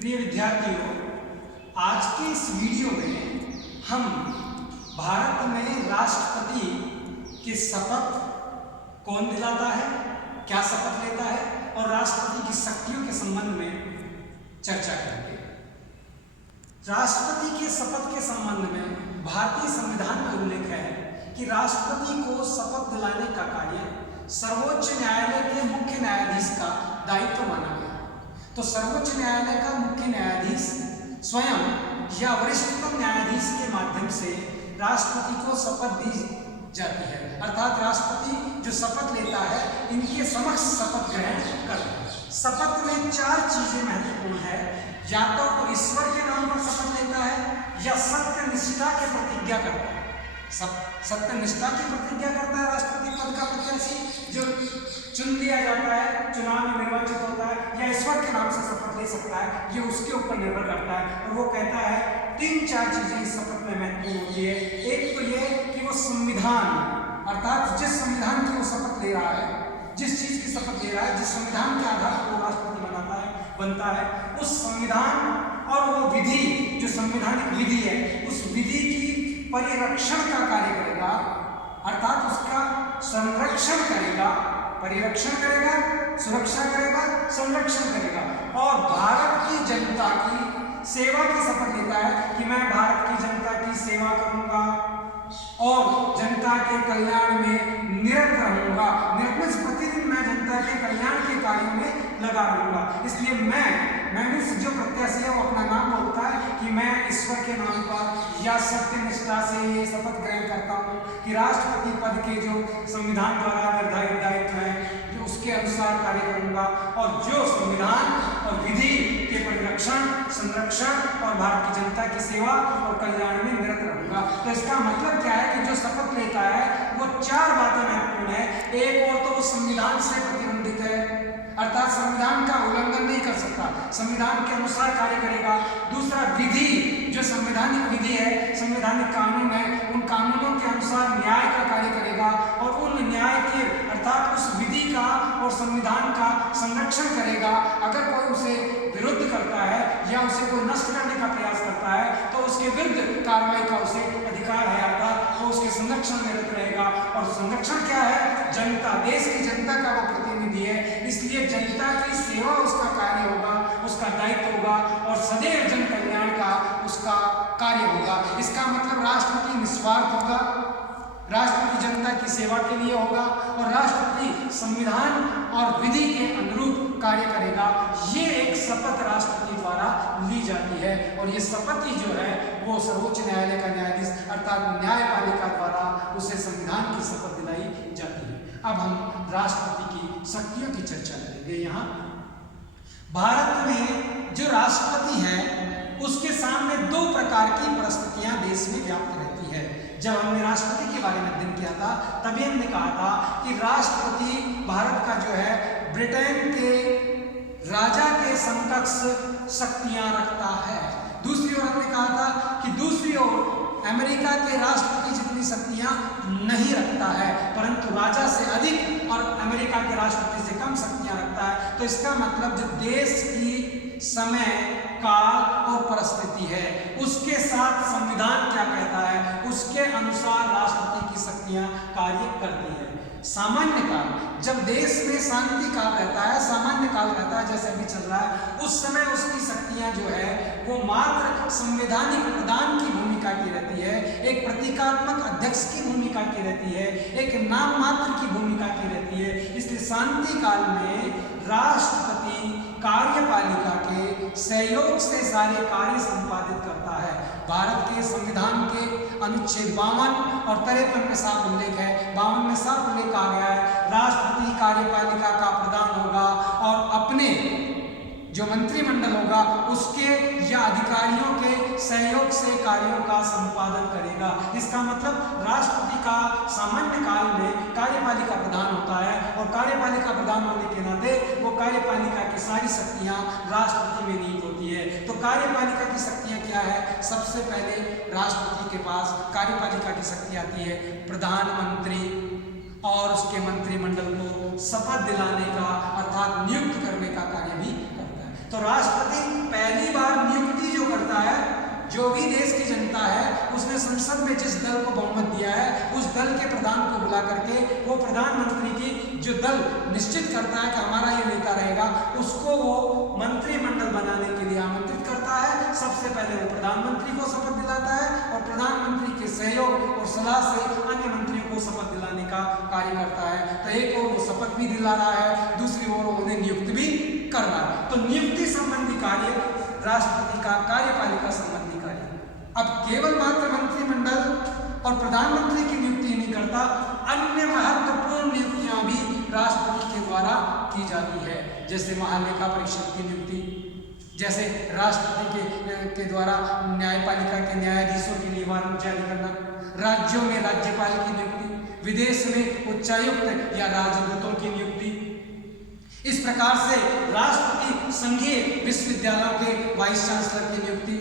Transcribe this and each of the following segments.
प्रिय विद्यार्थियों, आज के इस वीडियो में हम भारत में राष्ट्रपति की शपथ कौन दिलाता है, क्या शपथ लेता है और राष्ट्रपति की शक्तियों के संबंध में चर्चा करेंगे। राष्ट्रपति के शपथ के संबंध में भारतीय संविधान में उल्लेख है कि राष्ट्रपति को शपथ दिलाने का कार्य सर्वोच्च न्यायालय के मुख्य न्यायाधीश का दायित्व माना गया। तो सर्वोच्च न्यायालय का मुख्य न्यायाधीश स्वयं या वरिष्ठतम न्यायाधीश के माध्यम से राष्ट्रपति को शपथ दी जाती है, अर्थात राष्ट्रपति जो शपथ लेता है इनके समक्ष शपथ ग्रहण करता है। शपथ में चार चीजें महत्वपूर्ण है, या तो वो ईश्वर के नाम पर शपथ लेता है या सत्य निष्ठा की प्रतिज्ञा करता है। सत्य निष्ठा की प्रतिज्ञा करता है राष्ट्रपति पद का प्रत्याशी जो चुन लिया जाता है, चुनाव में निर्वाचित होता है, या ईश्वर के नाम से शपथ ले सकता है, ये उसके ऊपर निर्भर करता है। और वो कहता है तीन चार चीजें इस शपथ में महत्वपूर्ण होती है। एक तो ये कि वो संविधान अर्थात जिस संविधान की वो शपथ ले रहा है, जिस चीज की शपथ ले रहा है, जिस संविधान के आधार पर वो राष्ट्रपति बनता है उस संविधान और वो विधि जो संवैधानिक विधि है उस विधि की परिरक्षण का कार्य करेगा, अर्थात उसका संरक्षण करेगा, परिरक्षण करेगा, सुरक्षा करेगा, संरक्षण करेगा। और भारत की जनता की सेवा की शपथ लेता है कि मैं भारत की जनता की सेवा करूंगा और जनता के कल्याण में निरत रहूंगा। प्रतिदिन मैं जनता के कल्याण के कार्यों में लगा रहूंगा। इसलिए मैं जो प्रत्याशी है वो अपना नाम बोलता है कि मैं ईश्वर के नाम पर या सत्य निष्ठा से ये शपथ ग्रहण करता हूँ कि राष्ट्रपति पद के जो संविधान द्वारा निर्धारित दायित्व है जो उसके अनुसार कार्य करूंगा और जो संविधान और विधि के परिरक्षण, संरक्षण और भारत की जनता की सेवा और कल्याण में निरत रहूंगा। तो इसका मतलब क्या है कि जो शपथ लेता है वो चार बातें महत्वपूर्ण है। एक और तो वो संविधान से प्रतिबंधित है, अर्थात संविधान का उल्लंघन नहीं कर सकता, संविधान के अनुसार कार्य करेगा। दूसरा विधि, जो संवैधानिक विधि है, संवैधानिक कानून है, उन कानूनों के अनुसार न्याय का कार्य करेगा और उन न्याय के अर्थात उस विधि का और संविधान का संरक्षण करेगा। अगर कोई उसे विरुद्ध करता है या उसे कोई नष्ट करने का प्रयास करता है तो उसके विरुद्ध कार्रवाई का उसे अधिकार है, अर्थात वो उसके संरक्षण में रत रहेगा। और संरक्षण क्या है? जनता, देश की जनता का वो प्रतिनिधि है, इसलिए जनता की सेवा उसका कार्य होगा, उसका दायित्व होगा और सदैव जन कल्याण का उसका कार्य होगा। इसका मतलब राष्ट्रपति निस्वार्थ होगा, राष्ट्रपति जनता की सेवा के लिए होगा और राष्ट्रपति संविधान और विधि के अनुरूप कार्य करेगा। ये एक शपथ राष्ट्रपति द्वारा ली जाती है और ये शपथ ही जो है वो सर्वोच्च न्यायालय का न्यायाधीश अर्थात न्यायपालिका द्वारा उसे संविधान की शपथ दिलाई जाती है। अब हम राष्ट्रपति की शक्तियों की चर्चा करेंगे। यहाँ भारत में जो राष्ट्रपति है उसके सामने दो प्रकार की परिस्थितियां देश में व्याप्त रहती है। जब हमने राष्ट्रपति के बारे में अध्ययन किया था तभी हमने कहा था कि राष्ट्रपति भारत का जो है ब्रिटेन के राजा के समकक्ष शक्तियां रखता है। दूसरी ओर हमने कहा था कि दूसरी ओर अमेरिका के राष्ट्रपति जितनी शक्तियां नहीं रखता है, परंतु राजा से अधिक और अमेरिका के राष्ट्रपति से कम शक्तियां रखता है। तो इसका मतलब जो देश की समय, काल और परिस्थिति है उसके साथ संविधान क्या कहता है उसके अनुसार राष्ट्रपति की शक्तियां कार्य करती है। सामान्य काल, जब देश में शांति काल रहता है, सामान्य काल रहता है जैसे अभी चल रहा है, उस समय उसकी शक्तियां जो है वो मात्र संवैधानिक प्रधान की भूमिका की रहती है, एक प्रतीकात्मक अध्यक्ष की भूमिका की रहती है, एक नाम मात्र की भूमिका की रहती है। इसलिए शांति काल में राष्ट्रपति कार्यपालिका के सहयोग से सारे कार्य संपादित करता है। भारत के संविधान के अनुच्छेद 52 और 53 में साफ उल्लेख है, 52 में साफ उल्लेख आ गया है राष्ट्रपति कार्यपालिका का प्रधान होगा और अपने जो मंत्रिमंडल होगा उसके या अधिकारियों के सहयोग से कार्यों का संपादन करेगा। इसका मतलब राष्ट्रपति का सामान्य काल में कार्यपालिका प्रधान होता है और कार्यपालिका प्रधान होने के नाते वो कार्यपालिका की सारी शक्तियां राष्ट्रपति में निहित होती है। तो कार्यपालिका की शक्तियां क्या है? सबसे पहले राष्ट्रपति के पास कार्यपालिका की शक्ति आती है प्रधानमंत्री और उसके मंत्रिमंडल को शपथ दिलाने का अर्थात नियुक्त करने का कार्य भी करता है। तो राष्ट्रपति पहली बार नियुक्ति जो करता है, जो भी देश की जनता है उसने संसद में जिस दल को बहुमत दिया है उस दल के प्रधान को बुला करके वो प्रधानमंत्री की जो दल निश्चित करता है कि हमारा ये नेता रहेगा, उसको वो मंत्रिमंडल बनाने के लिए आमंत्रित करता है। सबसे पहले वो प्रधानमंत्री को शपथ दिलाता है और प्रधानमंत्री के सहयोग और सलाह से अन्य मंत्रियों को शपथ दिलाने का कार्य करता है। तो एक ओर वो शपथ भी दिला रहा है, दूसरी ओर उन्हें नियुक्त भी कर रहा है। तो नियुक्ति संबंधी कार्य राष्ट्रपति का कार्यपालिका संबंधी कार्य। अब केवल मात्र मंत्रिमंडल और प्रधानमंत्री की नियुक्ति नहीं करता, अन्य महत्वपूर्ण नियुक्तियां भी राष्ट्रपति के द्वारा की जाती है, जैसे महालेखा परीक्षक की नियुक्ति, जैसे राष्ट्रपति के द्वारा न्यायपालिका के न्यायाधीशों के लिए वारंट जारी करना, राज्यों में राज्यपाल की नियुक्ति, विदेश में उच्चायुक्त या राजदूतों की नियुक्ति। इस प्रकार से राष्ट्रपति संघीय विश्वविद्यालयों के वाइस चांसलर की नियुक्ति,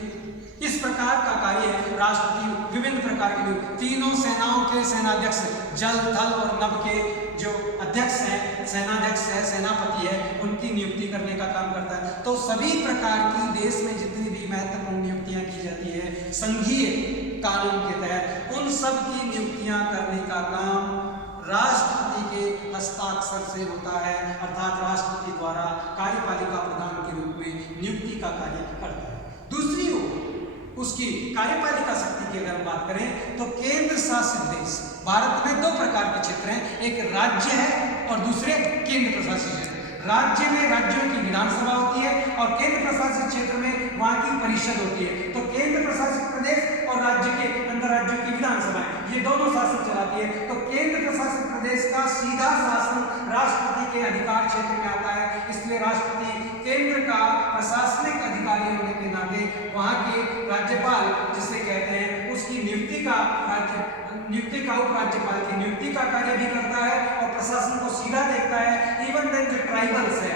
इस प्रकार का कार्य राष्ट्रपति विभिन्न प्रकार की तीनों सेनाओं के सेनाध्यक्ष, जल थल और नभ के जो अध्यक्ष हैं, सेनाध्यक्ष है, सेनापति है, उनकी नियुक्ति करने का काम करता है। तो सभी प्रकार की देश में जितनी भी महत्वपूर्ण नियुक्तियां की जाती है संघीय कानून के तहत, उन सब की नियुक्तियां करने का काम राष्ट्रपति के हस्ताक्षर से होता है, अर्थात राष्ट्रपति द्वारा कार्यपालिका प्रधान के रूप में नियुक्ति का कार्य करता है। दूसरी ओर उसकी कार्यपालिका शक्ति की अगर हम बात करें तो केंद्र शासित देश, भारत में दो प्रकार के क्षेत्र हैं, एक राज्य है और दूसरे केंद्र प्रशासित क्षेत्र। राज्य में राज्यों की विधानसभा होती है और केंद्र प्रशासित क्षेत्र में वहां की परिषद होती है। तो केंद्र प्रशासित प्रदेश और राज्य के अंदर राज्यों की विधानसभा, ये दोनों शासन चलाती है। तो केंद्र प्रशासित प्रदेश का सीधा शासन राष्ट्रपति के अधिकार क्षेत्र में आता है, इसलिए राष्ट्रपति केंद्र का प्रशासनिक अधिकारी होने के नाते वहां के राज्यपाल जिसे कहते हैं उसकी नियुक्ति का उपराज्यपाल की नियुक्ति का कार्य भी करता है और प्रशासन को सीधा देखता है। इवन देन जो ट्राइबल्स है,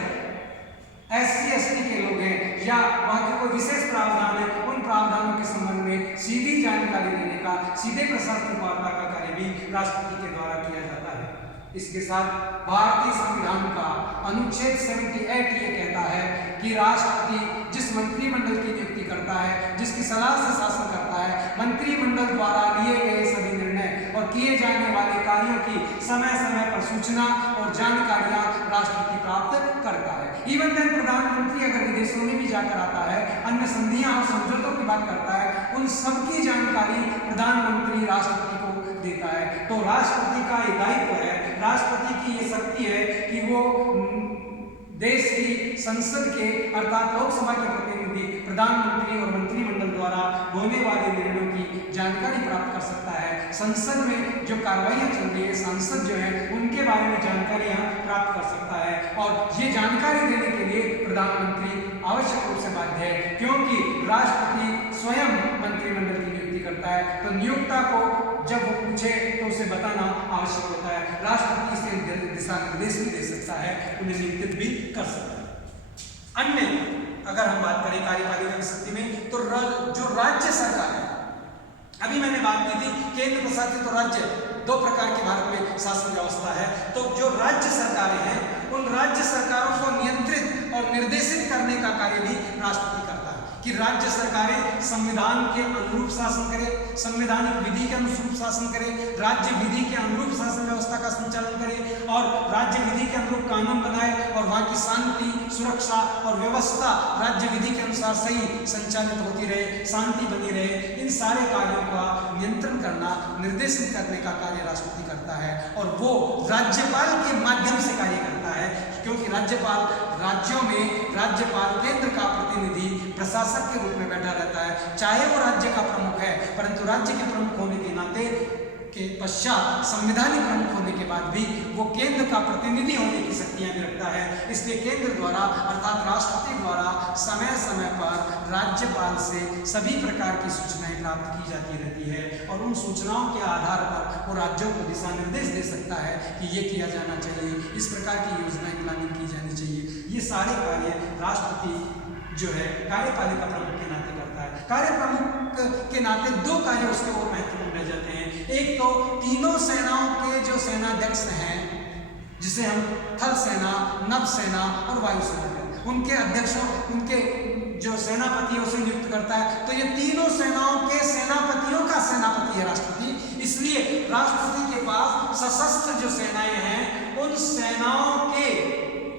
SC ST के लोग हैं या वहां के कोई विशेष प्रावधान है, उन प्रावधानों के संबंध में सीधी जानकारी देने का, सीधे प्रशासनिक वार्ता का कार्य भी राष्ट्रपति के द्वारा किया जाता है। इसके साथ भारतीय संविधान का अनुच्छेद 78 ये कहता है कि राष्ट्रपति जिस मंत्रिमंडल की नियुक्ति करता है, जिसकी सलाह से शासन करता है, मंत्रिमंडल द्वारा लिए गए सभी निर्णय और किए जाने वाले कार्यों की समय समय पर सूचना और जानकारियां राष्ट्रपति प्राप्त करता है। इवन देन प्रधानमंत्री अगर विदेशों में भी जाकर आता है, अन्य संधियां और समझौतों की बात करता है, उन सबकी जानकारी प्रधानमंत्री राष्ट्रपति को देता है। तो राष्ट्रपति का ये दायित्व है, राष्ट्रपति की ये शक्ति है कि वो देश की संसद के अर्थात लोकसभा के प्रतिनिधि प्रधानमंत्री और मंत्रिमंडल द्वारा होने वाले निर्णयों की जानकारी प्राप्त कर सकता है। संसद में जो कार्रवाइयां चल रही है, सांसद जो है उनके बारे में जानकारियां प्राप्त कर सकता है और ये जानकारी देने के लिए प्रधानमंत्री आवश्यक रूप से बाध्य है, क्योंकि राष्ट्रपति स्वयं मंत्रिमंडल की नियुक्ति करता है। तो नियुक्ता को जब वो पूछे तो उसे बताना आवश्यक होता है। राष्ट्रपति इसके दिशा निर्देश भी दे सकता है, उन्हें नियुक्त भी कर सकता है। अन्य अगर हम बात करें कार्यपालिका की शक्ति में तो जो राज्य सरकार है, अभी मैंने बात की थी केंद्र प्रशासित और राज्य, दो प्रकार की भारत में शासन व्यवस्था है। तो जो राज्य सरकारें हैं उन राज्य सरकारों को नियंत्रित और निर्देशित करने का कार्य भी राष्ट्रपति करता है कि राज्य सरकारें संविधान के अनुरूप शासन करें, संवैधानिक विधि के अनुरूप शासन करें, राज्य विधि के अनुरूप शासन व्यवस्था का संचालन करें और राज्य विधि के अनुरूप कानून बनाए और वहाँ की शांति, सुरक्षा और व्यवस्था राज्य विधि के अनुसार सही संचालित होती रहे, शांति बनी रहे। इन सारे कार्यों का नियंत्रण करना, निर्देशित करने का कार्य राष्ट्रपति करता है और वो राज्यपाल के माध्यम से कार्य करता है, क्योंकि राज्यपाल राज्यों में राज्यपाल केंद्र का प्रतिनिधि प्रशासक के रूप में बैठा रहता है, चाहे वो राज्य का प्रमुख है, परंतु राज्य के प्रमुख होने के नाते के पश्चात संवैधानिक प्रमुख होने के बाद भी वो केंद्र का प्रतिनिधि होने की शक्तियां भी रखता है। इसलिए केंद्र द्वारा अर्थात राष्ट्रपति द्वारा समय समय पर राज्यपाल से सभी प्रकार की सूचनाएं प्राप्त की जाती रहती है और उन सूचनाओं के आधार पर वो राज्यों को दिशा निर्देश दे सकता है कि ये किया जाना चाहिए, इस प्रकार की योजनाएं प्लानिंग की जानी चाहिए। ये सारे कार्य राष्ट्रपति जो है कार्यपालिका प्रमुख के नाते करता है। कार्य प्रमुख के नाते दो कार्य उसके और महत्वपूर्ण रह जाते हैं। एक तो तीनों सेनाओं के जो सेनाध्यक्ष हैं, जिसे हम थल सेना, नभ सेना और वायु सेना, उनके अध्यक्षों, उनके जो सेनापतियों से नियुक्त करता है। तो ये तीनों सेनाओं के सेनापतियों का सेनापति है राष्ट्रपति। इसलिए राष्ट्रपति के पास सशस्त्र जो सेनाएं हैं उन सेनाओं के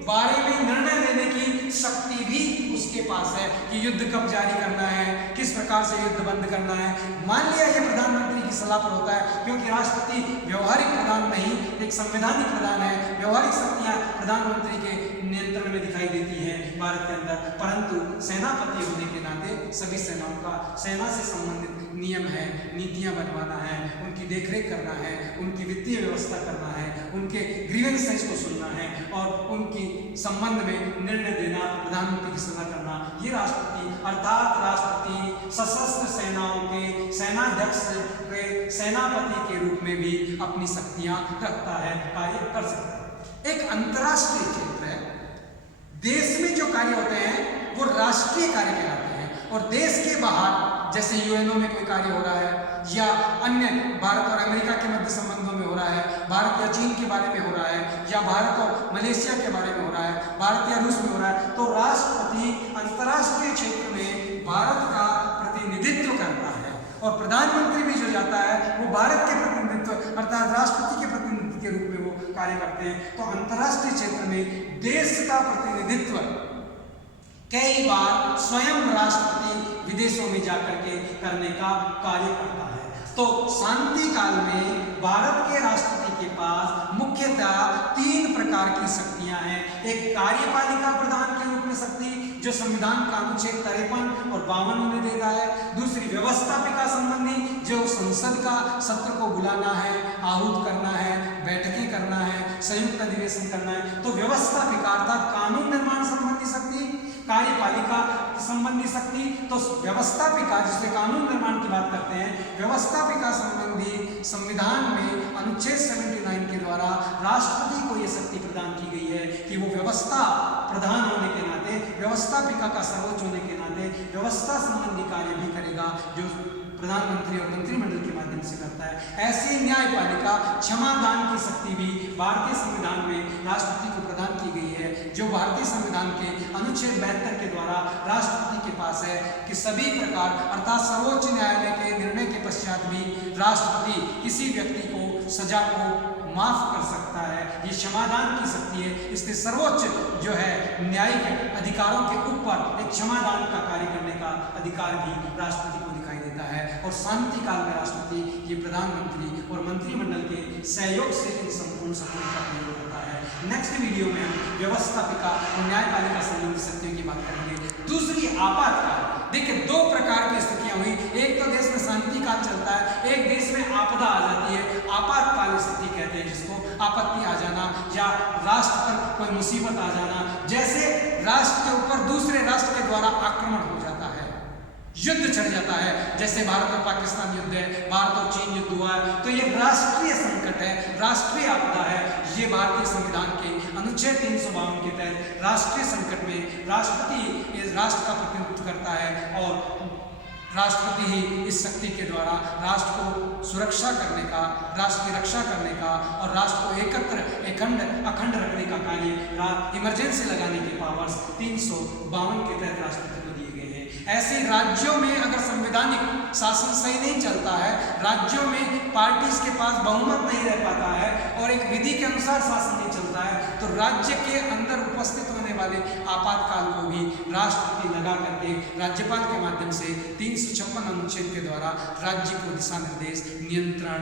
बारे में निर्णय लेने की शक्ति भी उसके पास है कि युद्ध कब जारी करना है, किस प्रकार से युद्ध बंद करना है। मान लिया ये प्रधानमंत्री की सलाह पर होता है, क्योंकि राष्ट्रपति व्यवहारिक प्रधान नहीं, एक संवैधानिक प्रधान है। व्यवहारिक शक्तियां प्रधानमंत्री के नियंत्रण में दिखाई देती हैं भारत के अंदर, परंतु सेनापति होने के नाते सभी सेनाओं का सेना से संबंधित नियम है, नीतियां बनवाना है, उनकी देखरेख करना है, उनकी वित्तीय व्यवस्था करना है, उनके ग्रीवेंसेस को सुनना है और उनकी संबंध में निर्णय देना, प्रधानमंत्री की सलाह करना, ये राष्ट्रपति अर्थात राष्ट्रपति सशस्त्र सेनाओं के सेनाध्यक्ष के सेनापति के रूप में भी अपनी शक्तियां रखता है, कार्य कर सकता है। एक अंतर्राष्ट्रीय क्षेत्र है, देश में जो कार्य होते हैं वो राष्ट्रीय कार्य कहलाते हैं, और देश के बाहर जैसे यूएनओ में कोई कार्य हो रहा है या अन्य भारत और अमेरिका के मध्य संबंधों में हो रहा है, भारत या चीन के बारे में हो रहा है, या भारत और मलेशिया के बारे में हो रहा है, भारत या रूस में हो रहा है, तो राष्ट्रपति अंतर्राष्ट्रीय क्षेत्र में भारत का प्रतिनिधित्व करता है। और प्रधानमंत्री भी जो जाता है वो भारत के प्रतिनिधित्व अर्थात राष्ट्रपति के प्रतिनिधित्व के रूप में वो कार्य करते हैं। तो अंतर्राष्ट्रीय क्षेत्र में देश का प्रतिनिधित्व कई बार स्वयं राष्ट्रपति विदेशों में जाकर के करने का कार्य करता है। तो शांति काल में भारत के राष्ट्रपति के पास मुख्यतः 3 प्रकार की शक्तियां हैं। एक कार्यपालिका प्रधान के रूप में शक्ति जो संविधान का अनुच्छेद 53 और 52 उन्हें देता है। दूसरी व्यवस्थापिका संबंधी जो संसद का सत्र को बुलाना है, आहूत करना है, बैठकें करना है, संयुक्त अधिवेशन करना है। तो व्यवस्थापिका अर्थात कानून निर्माण संबंधी शक्ति, कार्यपालिका संबंधी शक्ति। तो व्यवस्थापिका जिससे कानून निर्माण की बात करते हैं, व्यवस्थापिका संबंधी संविधान में अनुच्छेद 79 के द्वारा राष्ट्रपति को यह शक्ति प्रदान की गई है कि वो व्यवस्था प्रधान होने के नाते, व्यवस्थापिका का सर्वोच्च होने के नाते व्यवस्था संबंधी कार्य भी करेगा जो प्रधानमंत्री और मंत्रिमंडल के माध्यम से करता है। ऐसी न्यायपालिका क्षमादान की शक्ति भी भारतीय संविधान में राष्ट्रपति को प्रदान की गई है, जो भारतीय संविधान के अनुच्छेद 72 के द्वारा राष्ट्रपति के पास है कि सभी प्रकार अर्थात सर्वोच्च न्यायालय के निर्णय के पश्चात भी राष्ट्रपति किसी व्यक्ति को सजा को माफ कर सकता है। ये क्षमादान की शक्ति है। इसलिए सर्वोच्च जो है न्यायिक अधिकारों के ऊपर एक क्षमादान का कार्य करने का अधिकार भी राष्ट्रपति को दिखाई देता है। और शांति काल में राष्ट्रपति ये प्रधानमंत्री और मंत्रिमंडल के सहयोग से इन संपूर्ण शक्तियों का प्रयोग करता है। नेक्स्ट वीडियो में हम व्यवस्थापिका और न्यायपालिका संबंधी शक्तियों की बात करेंगे। दूसरी आपातकाल। देखिए 2 प्रकार की स्थितियां हुई, एक तो देश में शांति काल चलता है, एक देश में आपदा आ जाती है। आपातकाल स्थिति कहते हैं जिसको, आपत्ति आ जाना या राष्ट्र पर कोई मुसीबत आ जाना, जैसे राष्ट्र के ऊपर दूसरे राष्ट्र के द्वारा आक्रमण हो जाता है, युद्ध चढ़ जाता है, जैसे भारत और पाकिस्तान युद्ध है, भारत और चीन युद्ध हुआ है। तो ये राष्ट्रीय संकट है, राष्ट्रीय आपदा है। ये भारतीय संविधान के अनुच्छेद 352 के तहत राष्ट्रीय संकट में राष्ट्रपति इस राष्ट्र का प्रतिनिधित्व करता है और राष्ट्रपति ही इस शक्ति के द्वारा राष्ट्र को सुरक्षा करने का, राष्ट्र की रक्षा करने का और राष्ट्र को अखंड रखने का कार्य, इमरजेंसी लगाने के पावर्स 352 के तहत राष्ट्रपति को दिए गए हैं। ऐसे राज्यों में अगर संवैधानिक शासन सही नहीं चलता है, राज्यों में पार्टीज के पास बहुमत नहीं रह पाता है और एक विधि के अनुसार शासन नहीं चलता है, तो राज्य के अंदर उपस्थित होने वाले आपातकाल को भी राष्ट्रपति लगा करके राज्यपाल के माध्यम से 356 अनुच्छेद के द्वारा राज्य को दिशा निर्देश, नियंत्रण,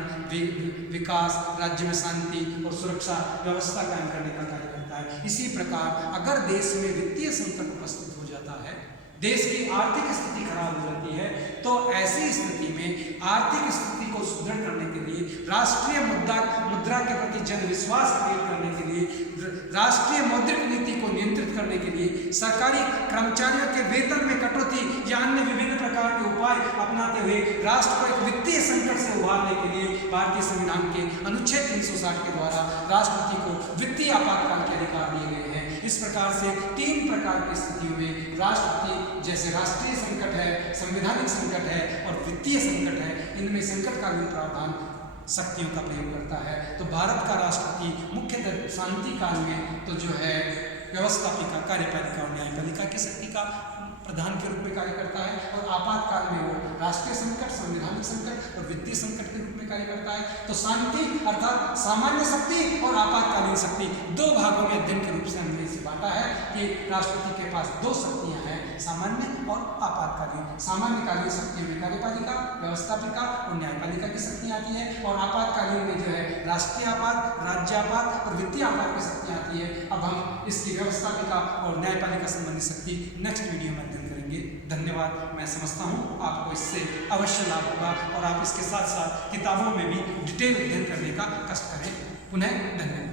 विकास, राज्य में शांति और सुरक्षा व्यवस्था कायम करने का कार्य करता है। इसी प्रकार अगर देश में वित्तीय संकट उपस्थित हो जाता है, देश की आर्थिक स्थिति खराब हो जाती है, तो ऐसी स्थिति में आर्थिक स्थिति को सुदृढ़ करने के लिए, राष्ट्रीय मुद्रा के प्रति जन विश्वास क्रिएट करने के लिए, राष्ट्रीय मौद्रिक नीति को नियंत्रित करने के लिए, सरकारी कर्मचारियों के वेतन में कटौती या अन्य विभिन्न प्रकार के उपाय अपनाते हुए राष्ट्र को एक वित्तीय संकट से उभारने के लिए भारतीय संविधान के अनुच्छेद 360 के द्वारा राष्ट्रपति को वित्तीय आपातकाल के अधिकार दिए गए हैं। इस प्रकार से 3 प्रकार की स्थितियों में राष्ट्रपति, जैसे राष्ट्रीय संकट है, संवैधानिक संकट है और वित्तीय संकट है, इनमें संकटकालीन प्रावधान शक्तियों का प्रयोग करता है। तो भारत का राष्ट्रपति मुख्यतः शांति काल में तो जो है व्यवस्थापिका, कार्यपालिका और न्यायपालिका की शक्ति का प्रधान के रूप में कार्य करता है, और आपातकाल में वो राष्ट्रीय संकट, संवैधानिक संकट और वित्तीय संकट के रूप में कार्य करता है। तो शांति अर्थात सामान्य शक्ति और आपातकालीन शक्ति, दो भागों में अध्ययन के रूप से हमने इसे बांटा है कि राष्ट्रपति के पास दो शक्तियां हैं, सामान्य और आपातकालीन। सामान्यकालीन शक्तियों में कार्यपालिका, व्यवस्थापिका और न्यायपालिका की शक्तियां आती है, और आपातकालीन में जो है राष्ट्रीय आपात, राज्य आपात और वित्तीय आपात की शक्तियां आती है। अब हम इसकी व्यवस्थापिका और न्यायपालिका संबंधी शक्ति नेक्स्ट वीडियो में अध्ययन करेंगे। धन्यवाद। मैं समझता हूँ आपको इससे अवश्य लाभ होगा, और आप इसके साथ साथ किताबों में भी डिटेल अध्ययन करने का कष्ट करें। पुनः धन्यवाद।